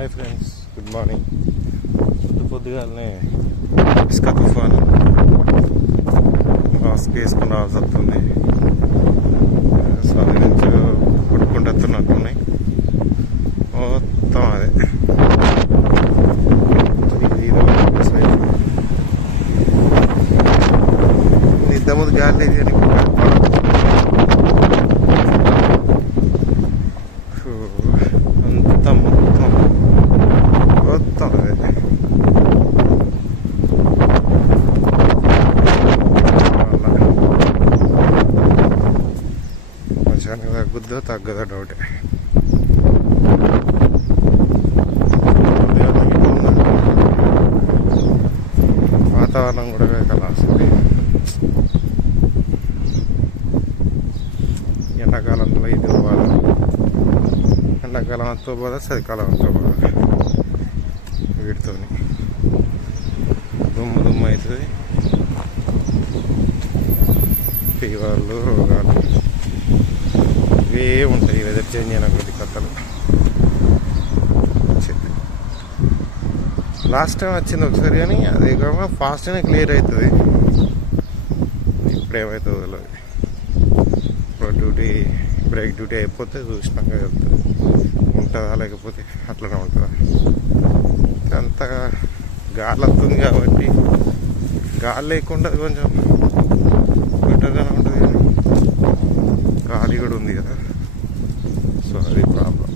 Hi friends, good morning. పొద్దుగాలనే ఇసుక తుఫాను మాస్క్ వేసుకుని రావాల్సి వస్తుంది. సో అది నుంచి కొట్టుకుంటూ వస్తున్నట్టున్నాయి మొత్తం. అదే ఇంత ముందు గాలి లేదు కానీ అంతా మొత్తం అదే వర్షానికి తగ్గుద్దో తగ్గదో డౌటే. వాతావరణం కూడా కలా వస్తుంది. ఎండాకాలంలో ఇది బాధ, ఎండాకాలం అంతా బాధ, చలికాలం అంతా బాధ. వీటితో దుమ్ము దుమ్ము అవుతుంది, ఫీవర్లు, రోగాలు ఇవే ఉంటాయి. వెదర్ చేంజ్ అయిన కొద్ది కథలు. లాస్ట్ టైం వచ్చింది ఒకసారి, కానీ అది కాక ఫాస్ట్గానే క్లియర్ అవుతుంది. ఇప్పుడు ఏమవుతుందో తెలియదు. ఇప్పుడు బ్రేక్ డ్యూటీ అయిపోతే చూసినాక వెళ్తుంది. ఉంటుందా లేకపోతే అట్లనే ఉంటుందా? అంతగా గాలి వస్తుంది కాబట్టి గాలి లేకుండా కొంచెం బెటర్గానే ఉంటుంది. గాలి కూడా ఉంది కదా, సో అది ప్రాబ్లం.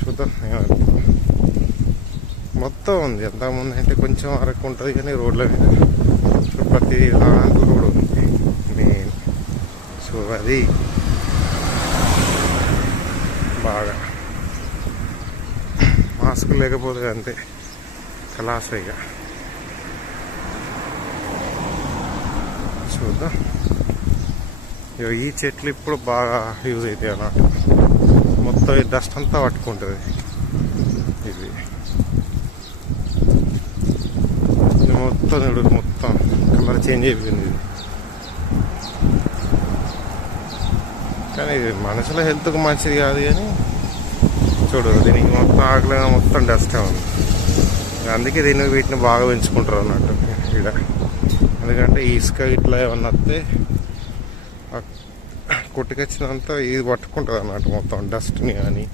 చూద్దాం ఏమవుతుందో. మొత్తం ఉంది. ఎంతమంది అంటే కొంచెం వరకు ఉంటుంది, కానీ రోడ్ల మీద ప్రతి దాంట్లో రోడ్ ఉంది మెయిన్. సో అది బాగా మాస్క్ లేకపోతే అంతే కలాసైగా. చూద్దాం. ఈ చెట్లు ఇప్పుడు బాగా యూజ్ అవుతాయి అన్నట్టు. మొత్తం ఈ డస్ట్ అంతా పట్టుకుంటుంది. ఇది మొత్తం చూడు, మొత్తం కలర్ చేంజ్ అయిపోయింది. కానీ ఇది మనుషుల హెల్త్కు మంచిది కాదు. కానీ చూడు, దీనికి మొత్తం ఆకలి మొత్తం డస్టే ఉంది. అందుకే వీటిని బాగా పెంచుకుంటారు అన్నట్టు ఇక్కడ. ఎందుకంటే ఇసుక ఇట్లా ఏమన్నా వస్తే కొట్టుకొచ్చినంత ఇది పట్టుకుంటుంది అన్నట్టు. మొత్తం డస్ట్ని కానీ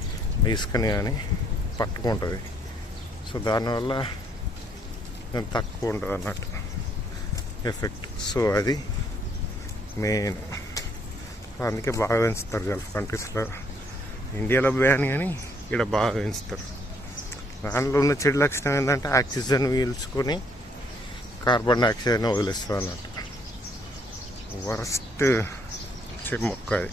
ఇసుకని కానీ పట్టుకుంటుంది. సో దానివల్ల తక్కువ ఉంటుంది అన్నట్టు ఎఫెక్ట్. సో అది మెయిన్. అందుకే బాగా పెంచుతారు గల్ఫ్ కంట్రీస్లో. ఇండియాలో బ్యాన్, కానీ ఇక్కడ బాగా పెంచుతారు. దానిలో ఉన్న చెడు లక్షణం ఏంటంటే ఆక్సిజన్ పీల్చుకొని కార్బన్ డైఆక్సైడ్ని వదిలేస్తారు అన్నట్టు. వరస్ట్ చెడు మొక్క అది.